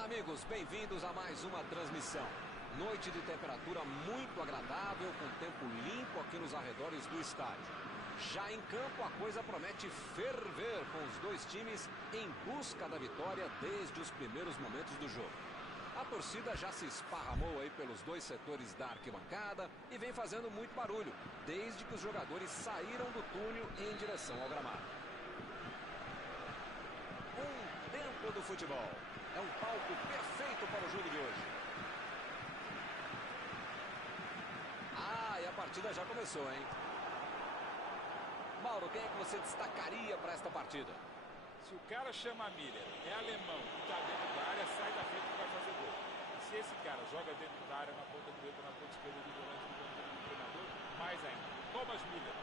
Olá, amigos, bem-vindos a mais uma transmissão. Noite de temperatura muito agradável, com tempo limpo aqui nos arredores do estádio. Já em campo, a coisa promete ferver, com os dois times em busca da vitória desde os primeiros momentos do jogo. A torcida já se esparramou aí pelos dois setores da arquibancada e vem fazendo muito barulho, desde que os jogadores saíram do túnel em direção ao gramado. Um templo do futebol. É um palco perfeito para o jogo de hoje. E a partida já começou, hein? Mauro, quem é que você destacaria para esta partida? Se o cara chama Miller, é alemão, está dentro da área, sai da frente e vai fazer gol. E se esse cara joga dentro da área, na ponta direita, na ponta esquerda do volante do treinador, mais ainda. Thomas Miller.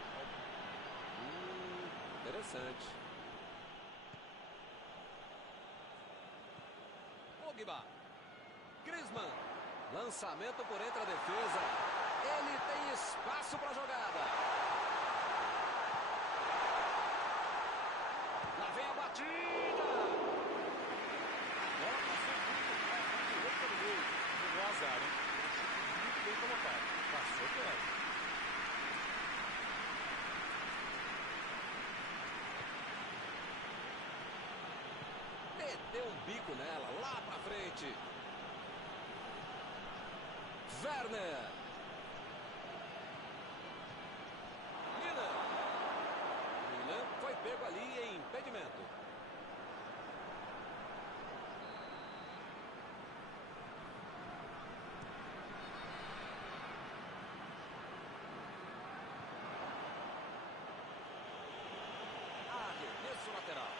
Interessante. Pogba. Griezmann. Lançamento por entre a defesa. Ele tem espaço para a jogada. Lá vem a batida. Agora passou muito direito pelo gol. Jogou azar, hein? Muito bem colocado. Passou pela. Meteu um bico nela, lá pra frente. Werner. Milan foi pego ali em impedimento. Arremesso lateral.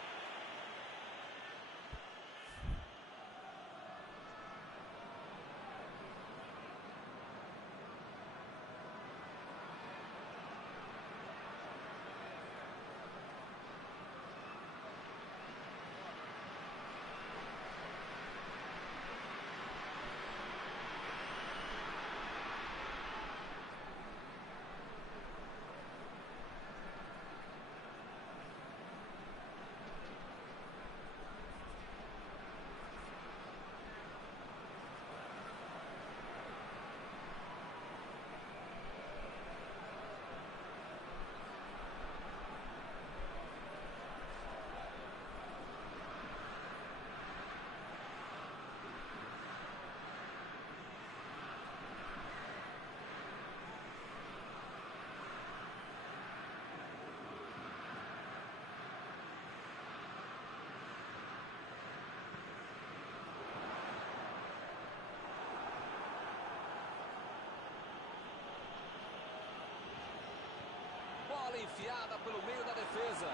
Bola enfiada pelo meio da defesa.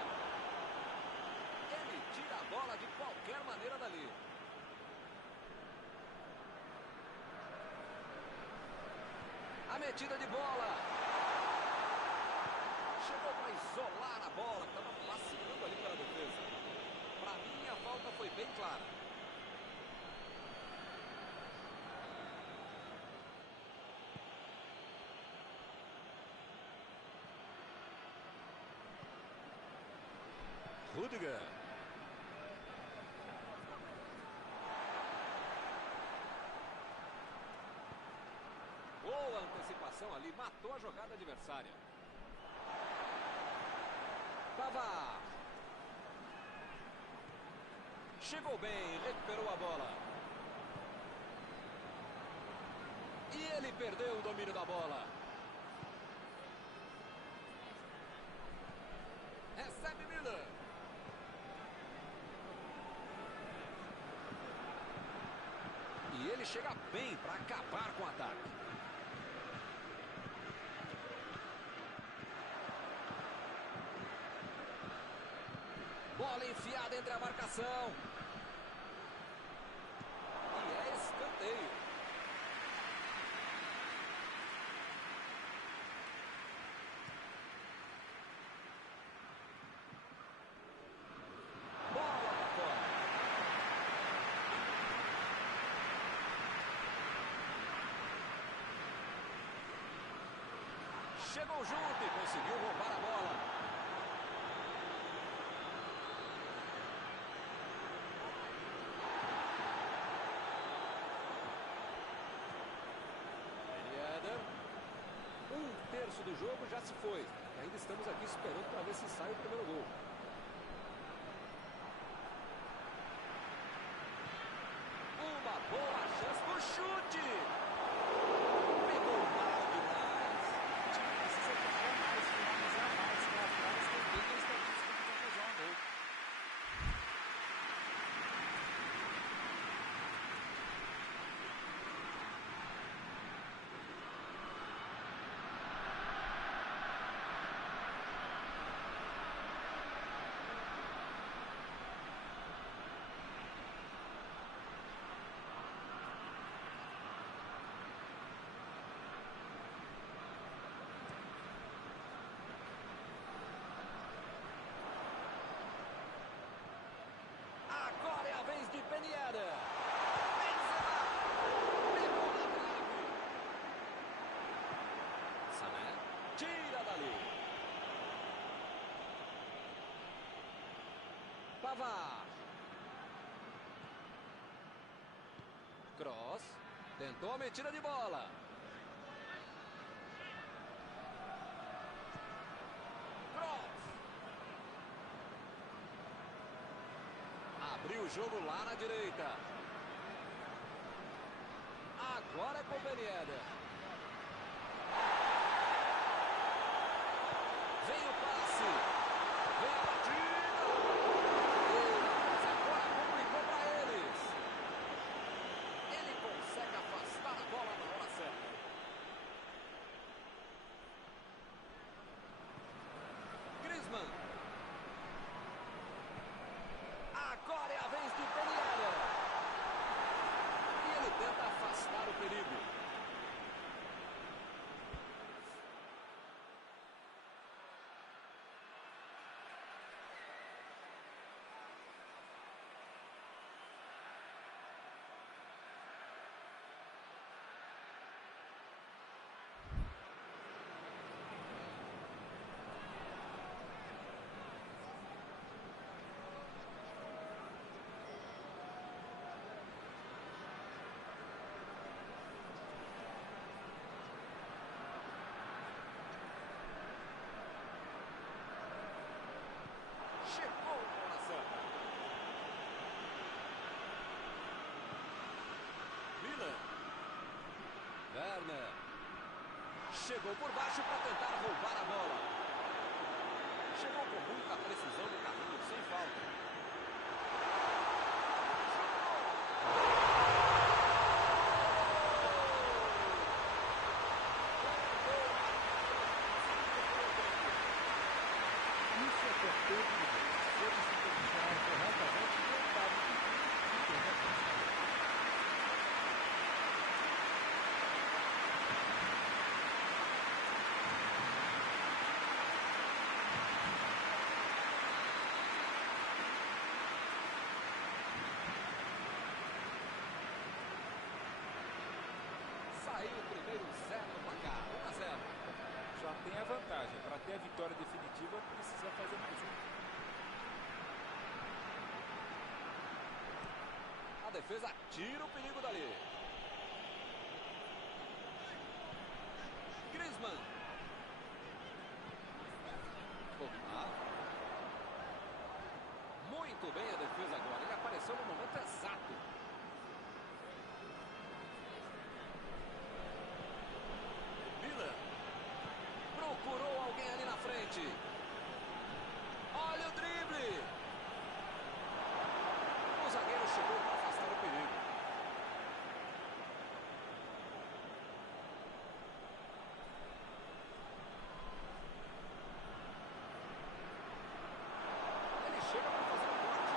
Ele tira a bola de qualquer maneira dali. A metida de bola. Chegou para isolar a bola, que estava passeando ali pela defesa. Para mim, a falta foi bem clara. Rudiger. Boa antecipação ali, matou a jogada adversária. Pavard. Chegou bem, recuperou a bola. E ele perdeu o domínio da bola. Recebe Miller. E ele chega bem para acabar com o ataque. Bola enfiada entre a marcação. E é escanteio. Chegou junto e conseguiu roubar a bola. suspenso do jogo já se foi. E ainda estamos aqui esperando para ver se sai o primeiro gol. Uma boa chance pro chute. Pegou mal demais. O time precisa tocar mais, finalizar mais. Os caras têm bem a estatística de conclusão a gol. Agora é a vez de Ben Yedder. Benzema. Pegou na trave. Sané tira dali. Pavard. Cross. Tentou a metida de bola. Cross. Abriu o jogo lá na direita. Agora é com o Ben Yedder. Vem o passe. Vem a batida. Mas agora complicou para eles. Ele consegue afastar a bola na hora certa. Griezmann. Agora é a vez de Ben Yedder. E ele tenta afastar o perigo. Chegou na hora certa. Miller. Werner. Chegou por baixo para tentar roubar a bola. Chegou com muita precisão no carrinho, sem falta. Isso é perfeito, Deus. Se eles se posicionarem corretamente, não dá muito tempo. Saiu o primeiro 0 no placar. 1-0. Já tem a vantagem. Para ter a vitória definitiva, precisa fazer mais um. A defesa tira o perigo dali. Griezmann. Pogba. Muito bem a defesa agora. Ele apareceu no momento exato. Miller. Procurou alguém ali na frente. Olha o drible. O zagueiro chegou para afastar o perigo. Ele chega para fazer o corte.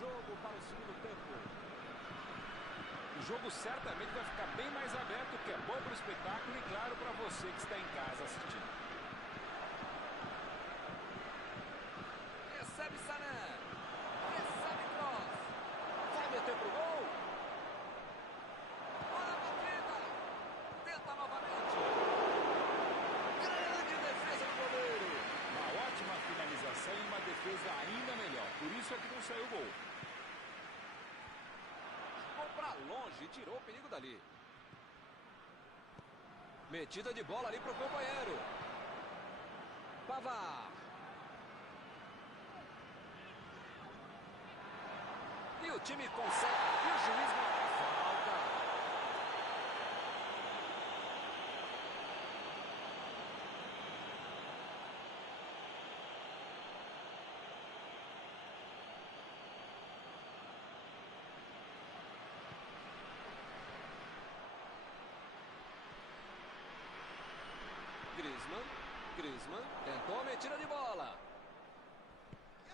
jogo para o segundo tempo. O jogo certamente vai ficar bem mais aberto, que é bom para o espetáculo e, claro, para você que está em casa assistindo. Recebe Sané. Recebe Cross. Vai meter pro gol. Olha a batida. Tenta novamente. Grande defesa do goleiro. Uma ótima finalização e uma defesa ainda melhor. Por isso é que não saiu o gol. Pra longe, tirou o perigo dali. Metida de bola ali pro companheiro. Pavard. E o time consegue. E o juiz marca falta. Griezmann tentou a metida de bola.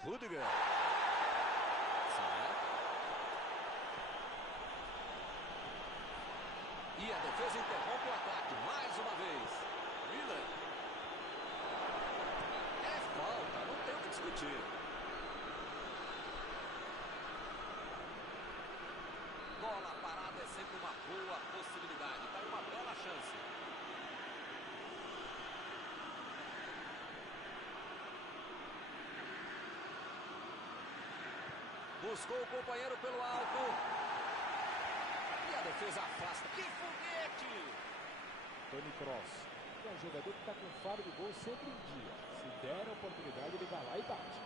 Rudiger. Sané. E a defesa interrompe o ataque mais uma vez. Miller. É falta, não tem o que discutir. Bola parada é sempre uma boa possibilidade. Tá uma bela chance. Buscou o companheiro pelo alto. E a defesa afasta. Que foguete! Toni Kroos. É um jogador que está com faro de gol sempre em dia. Se der a oportunidade, ele vai lá e bate.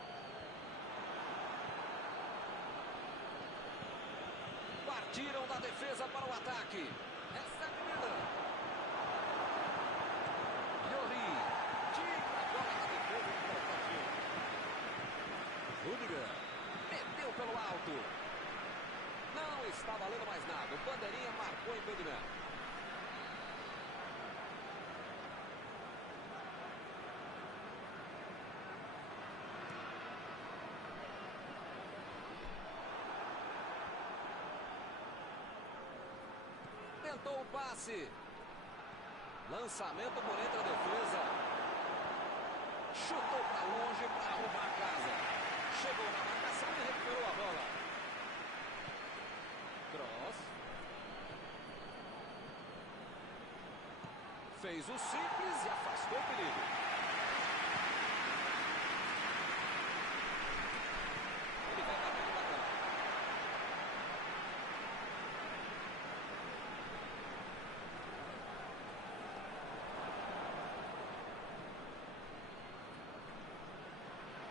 Partiram da defesa para o ataque. Recebe Miller. Lloris. Tira a bola na defesa do Brasil. Rudiger. Meteu pelo alto. Não está valendo mais nada. O bandeirinha marcou impedimento. Tentou o passe. Lançamento por entre a defesa. Chutou para longe para arrumar a casa. Chegou na marcação e recuperou a bola. Cross. Fez o simples e afastou o perigo. Ele vai bater no bacana.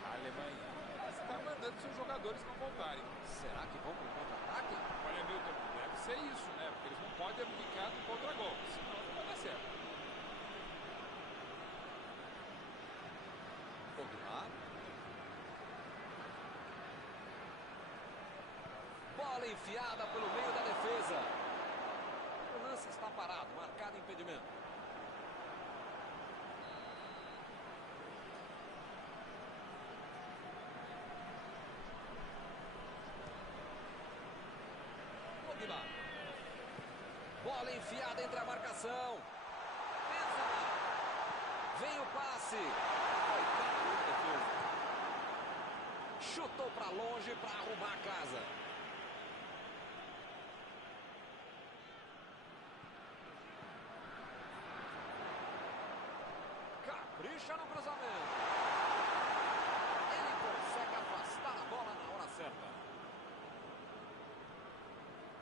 A Alemanha está mandando seus jogadores não voltarem. Será que vão para o contra-ataque? Olha, Milton, deve ser isso, né? Porque eles não podem abdicar do contra-golpe, senão não vai dar certo. Pogba. Bola enfiada pelo meio da defesa. O lance está parado, marcado impedimento. Pogba. Bola enfiada entre a marcação. Pensa. Vem o passe. Coitado da defesa. Chutou para longe para arrumar a casa. Capricha no cruzamento. Ele consegue afastar a bola na hora certa.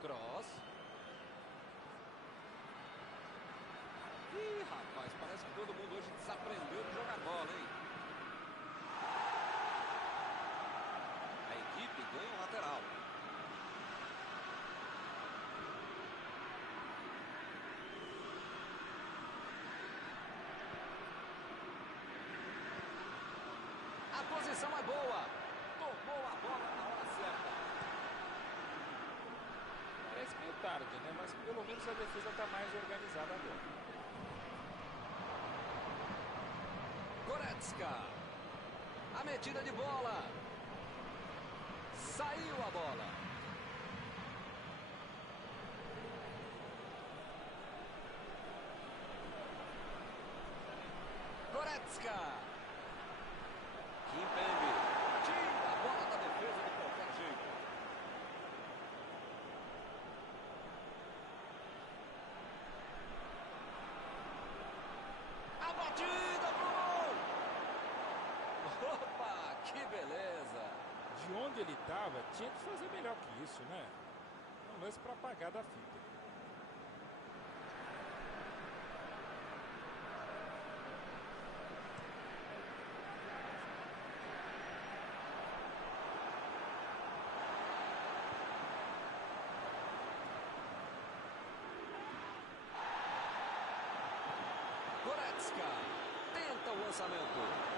Cross. Ih, rapaz, parece que todo mundo hoje desaprendeu de jogar bola, hein? A equipe ganha o lateral. A posição é boa. Tomou a bola na hora certa. Parece meio tarde, né? Mas pelo menos a defesa está mais organizada agora. Goretzka. A metida de bola. Saiu a bola. Goretzka. Kimpembe. Tira a bola da defesa de qualquer jeito. A batida pro gol. Opa, que beleza. De onde ele estava, tinha que fazer melhor que isso, né? Um lance para apagar da fita. Goretzka tenta o lançamento.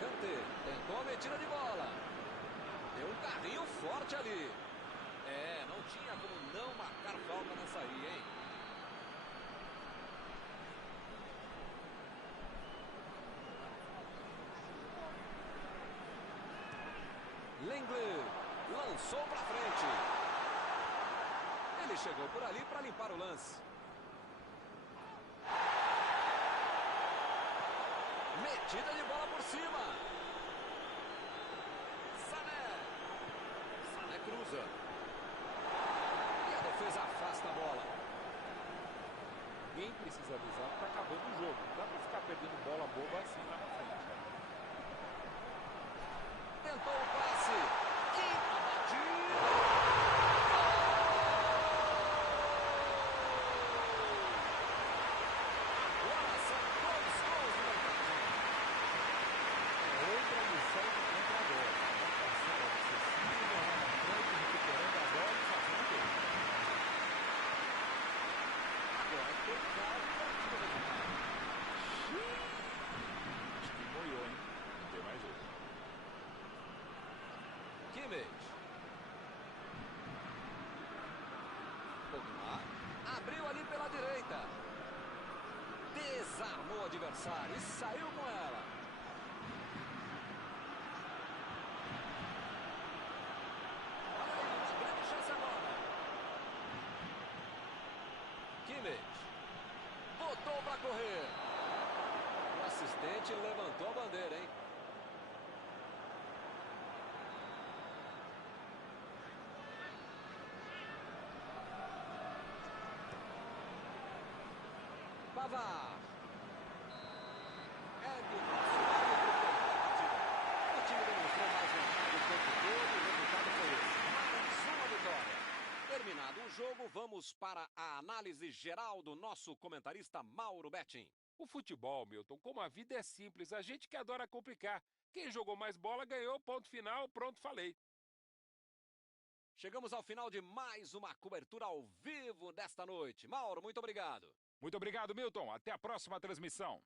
Kanté tentou a metida de bola. Deu um carrinho forte ali. É, não tinha como não marcar falta nessa aí, hein? Lenglet lançou pra frente. Ele chegou por ali para limpar o lance. Metida de bola por cima. Sané cruza. E a defesa afasta a bola. Ninguém precisa avisar que tá acabando o jogo. Não dá para ficar perdendo bola boba assim lá na frente. Tentou o passe. Que batida! Agora são 2 gols de vantagem. Outra lição de contra-gol. Marcação excessiva, lá na frente, recuperando a bola e fazendo gol. Agora tem cara de partida da vantagem. Acho que moiou, hein? Não tem mais jeito. Kimmich. Pogba abriu ali pela direita. Desarmou o adversário e saiu com ela. Olha aí, uma grande chance agora. Kimmich. Botou para correr. O assistente levantou a bandeira, hein? Pavard. É do nosso lado pro tempo da partida. O time demonstrou mais vontade o tempo todo e o resultado foi esse. Mais uma vitória. Terminado o jogo, vamos para a análise geral do nosso comentarista Mauro Betting. O futebol, Milton, como a vida é simples, a gente que adora complicar. Quem jogou mais bola ganhou, ponto final, pronto, falei. Chegamos ao final de mais uma cobertura ao vivo desta noite. Mauro, muito obrigado. Muito obrigado, Milton. Até a próxima transmissão.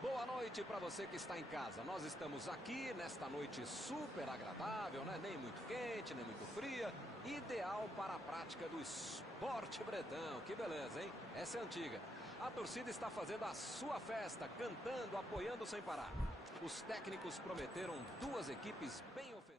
Boa noite para você que está em casa. Nós estamos aqui nesta noite super agradável, né? Nem muito quente, nem muito fria. Ideal para a prática do esporte bretão. Que beleza, hein? Essa é antiga. A torcida está fazendo a sua festa, cantando, apoiando sem parar. Os técnicos prometeram duas equipes bem ofensivas.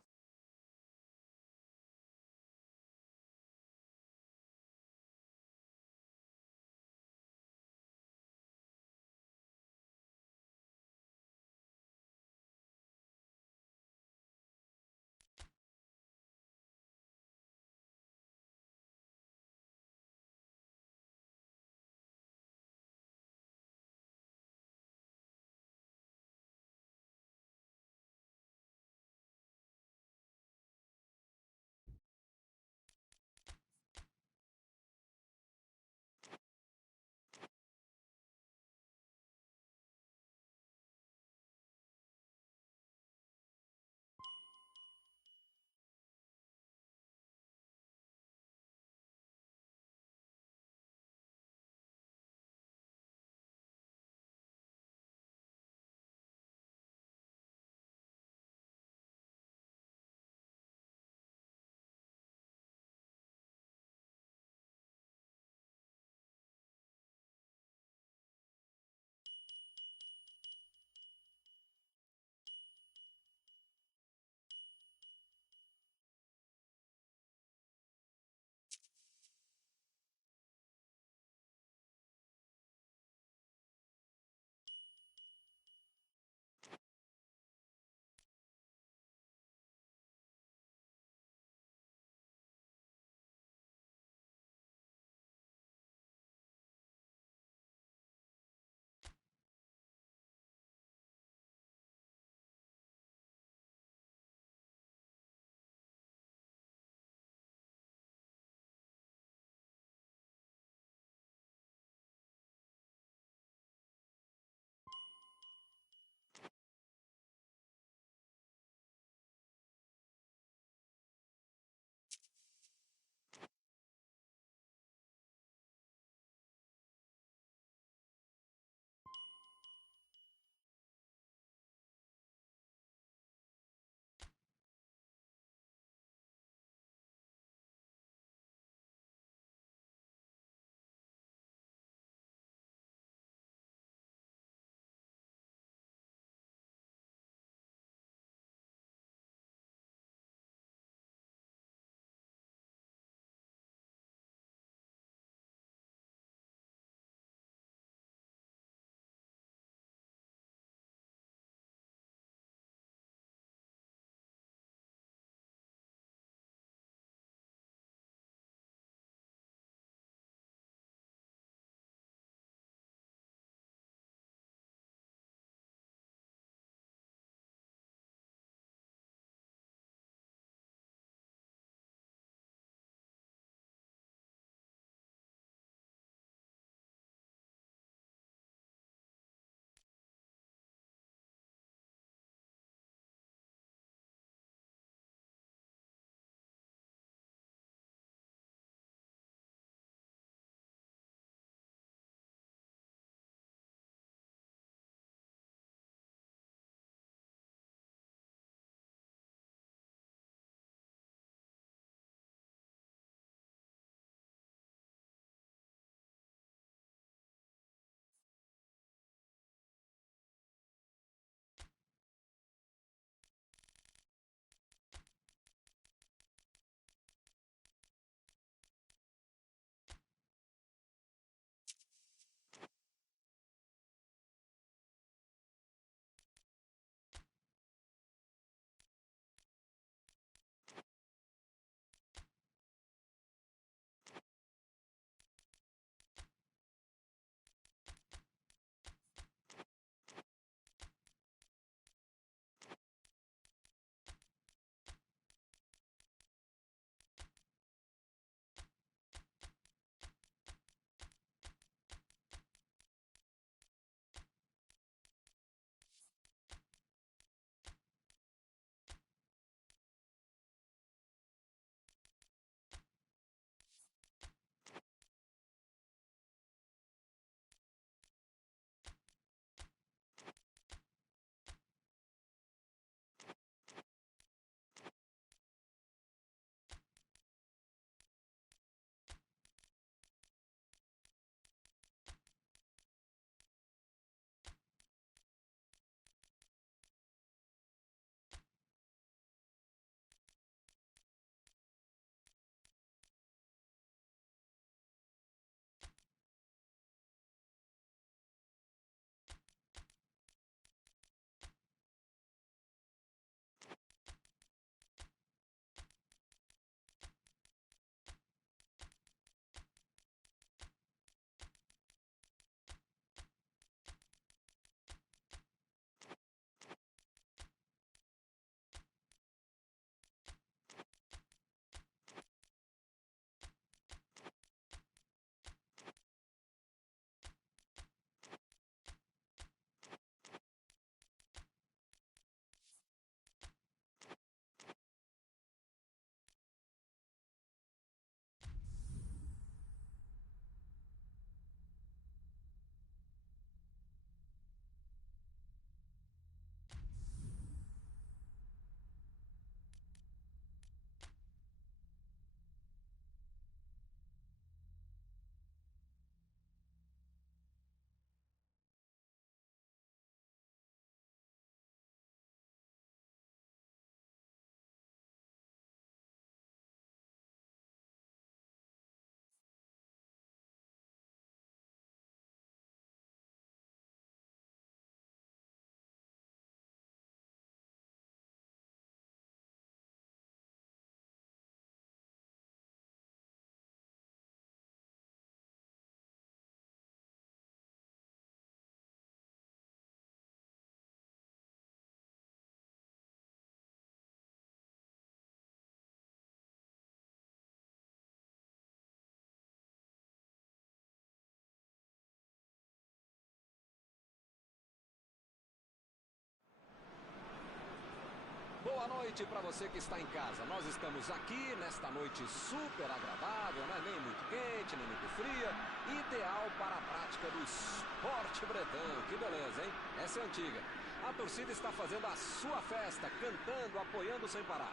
Boa noite para você que está em casa. Nós estamos aqui nesta noite super agradável, né? Nem muito quente, nem muito fria. Ideal para a prática do esporte bretão. Que beleza, hein? Essa é antiga. A torcida está fazendo a sua festa, cantando, apoiando sem parar.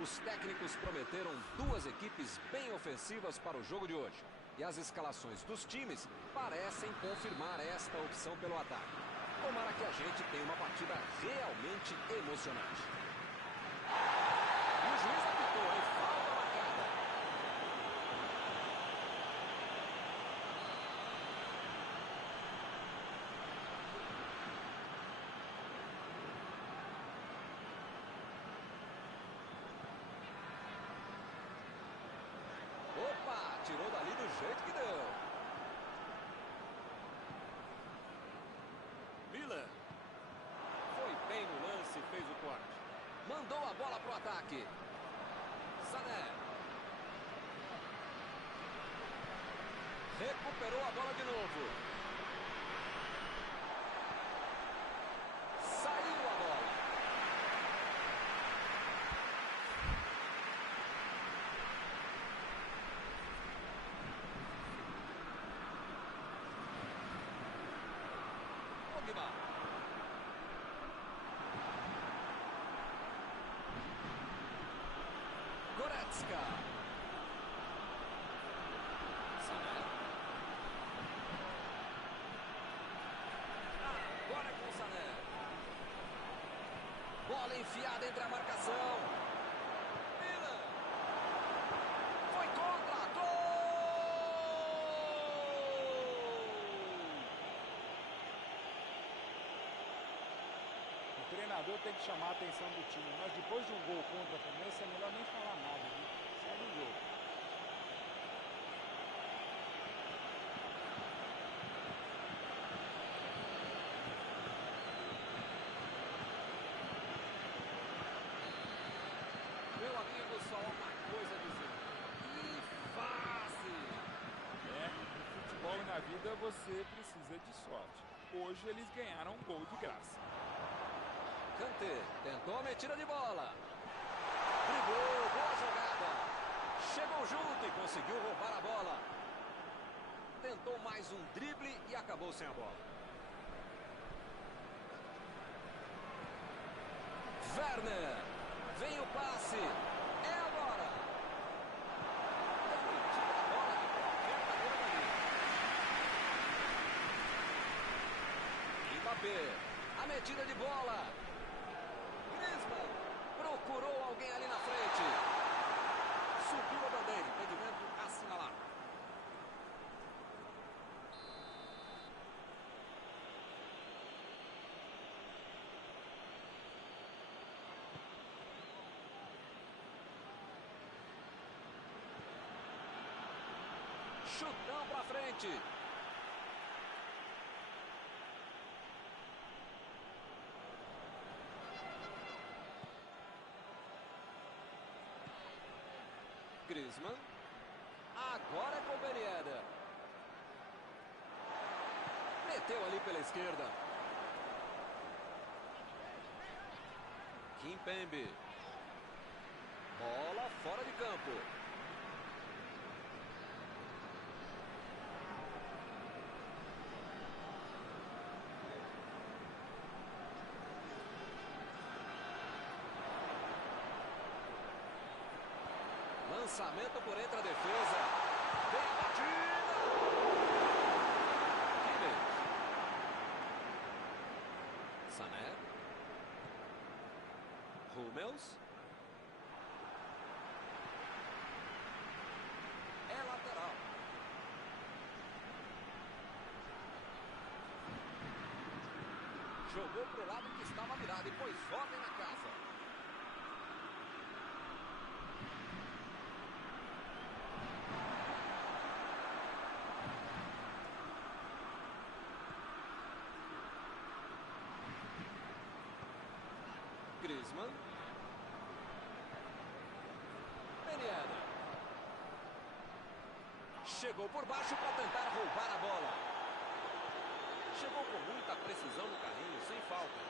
Os técnicos prometeram duas equipes bem ofensivas para o jogo de hoje. E as escalações dos times parecem confirmar esta opção pelo ataque. Tomara que a gente tenha uma partida realmente emocionante. E o juiz apitou, hein? Falta marcada. Opa, tirou dali do jeito que deu. Miller. Foi bem no lance e fez o corte. Mandou a bola pro ataque. Sané. Recuperou a bola de novo. Saiu a bola. Pogba. Goretzka. Sané. Agora com o Sané. Bola enfiada entre a marcação. Milan. Foi contra. Gol! O treinador tem que chamar a atenção do time, mas depois de um gol contra começo é melhor nem falar nada, viu? Segue o jogo. Meu amigo, só uma coisa a dizer. Que fácil! No futebol e na vida você precisa de sorte. Hoje eles ganharam um gol de graça. Kanté tentou a metida de bola. Driblou, boa jogada. Chegou junto e conseguiu roubar a bola. Tentou mais um drible e acabou sem a bola. Werner. Vem o passe. É agora. Ele tira a bola de qualquer maneira dali. Mbappé. A metida de bola. Griezmann procurou alguém ali na frente. Subiu a bandeira, impedimento assinalado. Chutão pra frente. Griezmann. Agora é com o Ben Yedder. Meteu ali pela esquerda. Kimpembe. Bola fora de campo. Lançamento por entre a defesa. Vem a batida. Kimmich. Sané. Hummels. É lateral. Jogou pro lado que estava virado e pôs ordem na casa. Griezmann. Ben Yedder. Chegou por baixo para tentar roubar a bola. Chegou com muita precisão no carrinho, sem falta.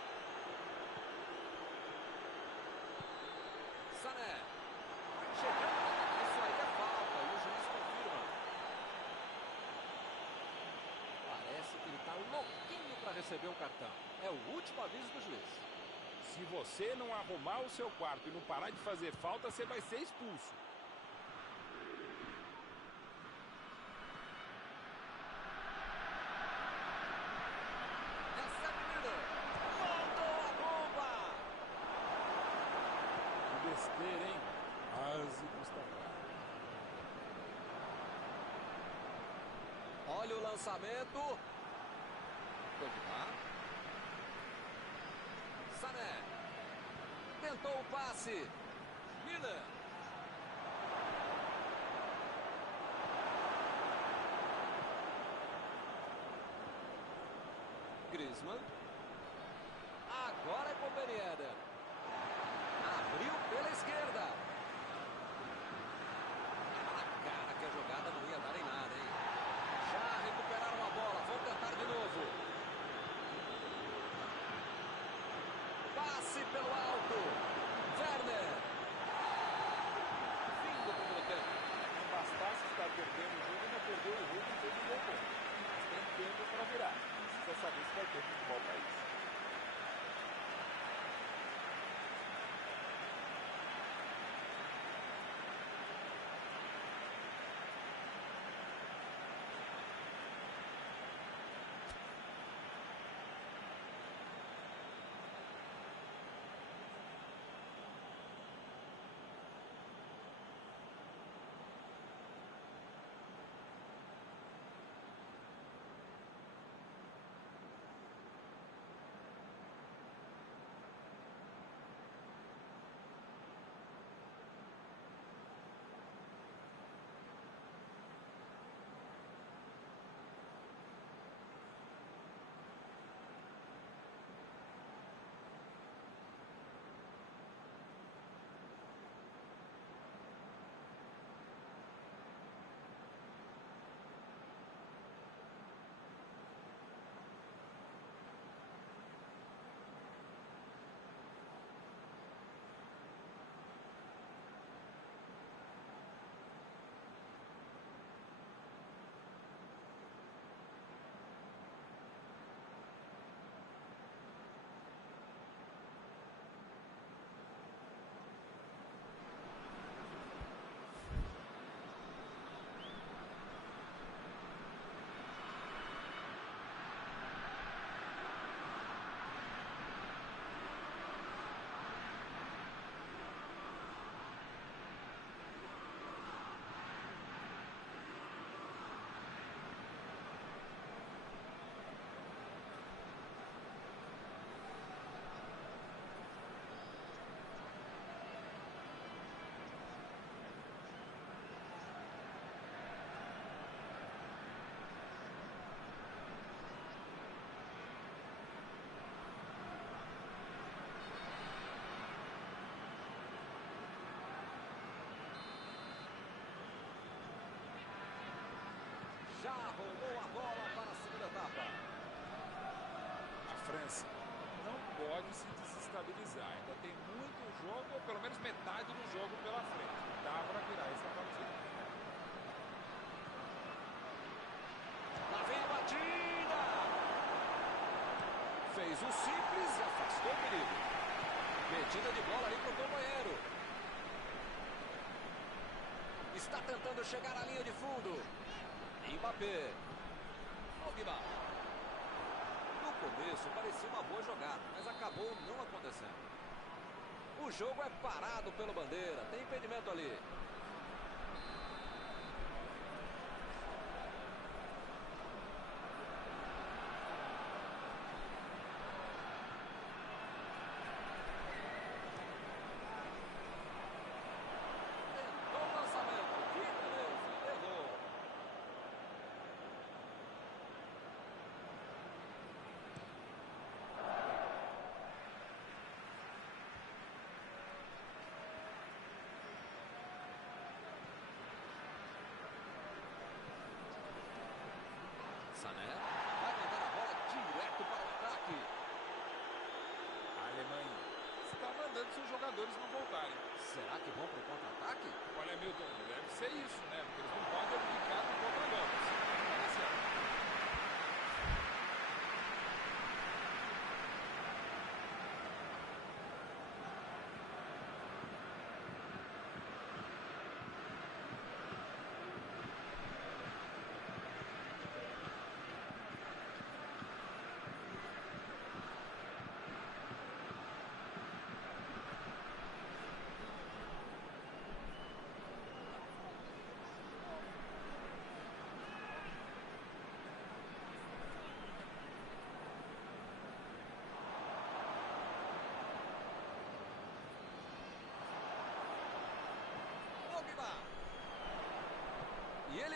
receber um cartão. É o último aviso do juiz. Se você não arrumar o seu quarto e não parar de fazer falta, você vai ser expulso. Recebe Miller. Mandou a bomba. Que besteira, hein? Quase custa caro. Olha o lançamento. Pogba. Sané. Tentou o passe. Miller. Griezmann. Agora é com o Ben Yedder. Abriu pela esquerda. Tava na cara que a jogada não ia dar em nada, hein? Já recuperaram a bola. Vão tentar de novo. Passe pelo alto. Werner. Fim do primeiro tempo. Não bastasse estar perdendo o jogo, ainda perdeu o jogo e fez um gol bom. Mas tem tempo para virar. Precisa saber se vai ter futebol para isso. Já rolou a bola para a segunda etapa. A França não pode se desestabilizar. Ainda tem muito jogo, ou pelo menos metade do jogo pela frente. Dá para virar essa partida. Lá vem a batida. Fez o simples e afastou o perigo. Metida de bola ali para o companheiro. Está tentando chegar à linha de fundo. Mbappé. Pogba. No começo parecia uma boa jogada, mas acabou não acontecendo. O jogo é parado pelo bandeira. Tem impedimento ali. Tentou o lançamento. Que beleza. Errou. Sané vai mandar a bola direto para o ataque. A Alemanha está mandando seus jogadores não voltarem. Será que vão para o contra-ataque? Olha, Milton, deve ser isso, né? Porque eles não podem ficar no contra-golpe. Senão não vai dar certo.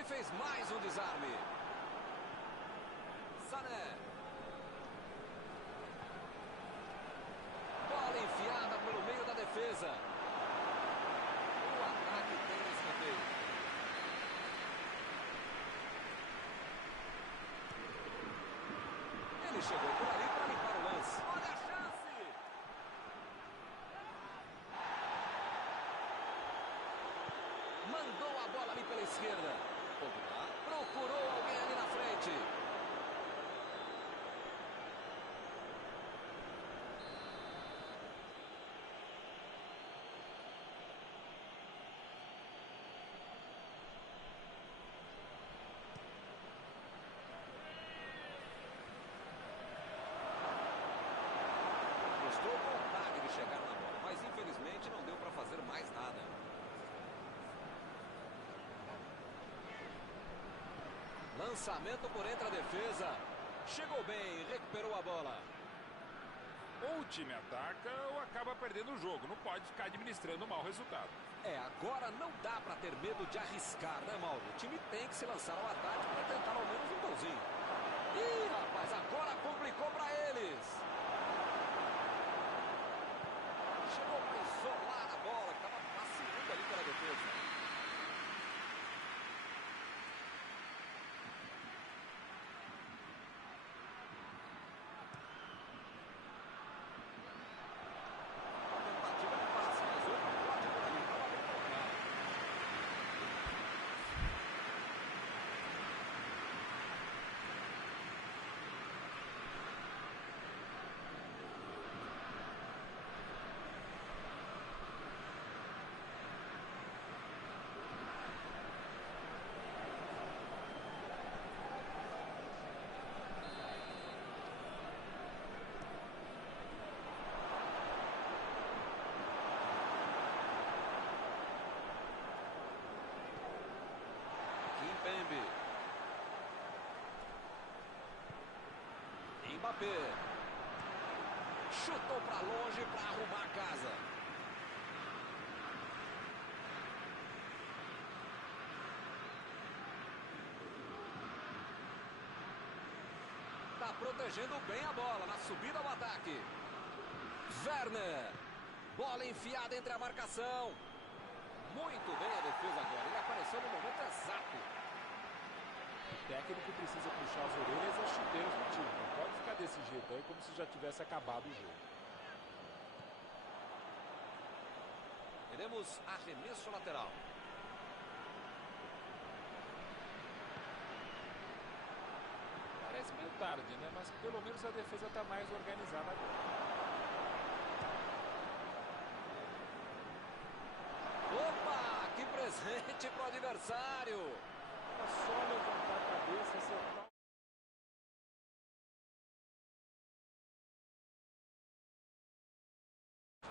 fez mais um desarme. Sané. Bola enfiada pelo meio da defesa. O ataque tem escanteio. Ele chegou por ali para limpar o lance. Olha a chance! Mandou a bola ali pela esquerda. Pogba procurou alguém ali na frente. Mostrou vontade de chegar na bola, mas infelizmente não deu para fazer mais nada. Lançamento por entre a defesa. Chegou bem, recuperou a bola. Ou o time ataca ou acaba perdendo o jogo. Não pode ficar administrando um mau resultado. Agora não dá para ter medo de arriscar, né, Mauro? O time tem que se lançar ao ataque para tentar ao menos um golzinho. Ih, rapaz, agora complicou para eles. Chegou para isolar a bola, que estava vacilando ali pela defesa. Mbappé chutou para longe para arrumar a casa. Tá protegendo bem a bola na subida ao ataque. Werner, bola enfiada entre a marcação. Muito bem a defesa agora. Ele apareceu no momento exato. O técnico precisa puxar as orelhas e as chuteiras do time. Não pode ficar desse jeito aí como se já tivesse acabado o jogo. Teremos arremesso lateral. Parece meio tarde, né? Mas pelo menos a defesa está mais organizada agora. Opa, que presente pro adversário. É só levantar a cabeça e acertar.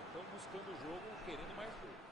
Estão buscando o jogo, querendo mais gol.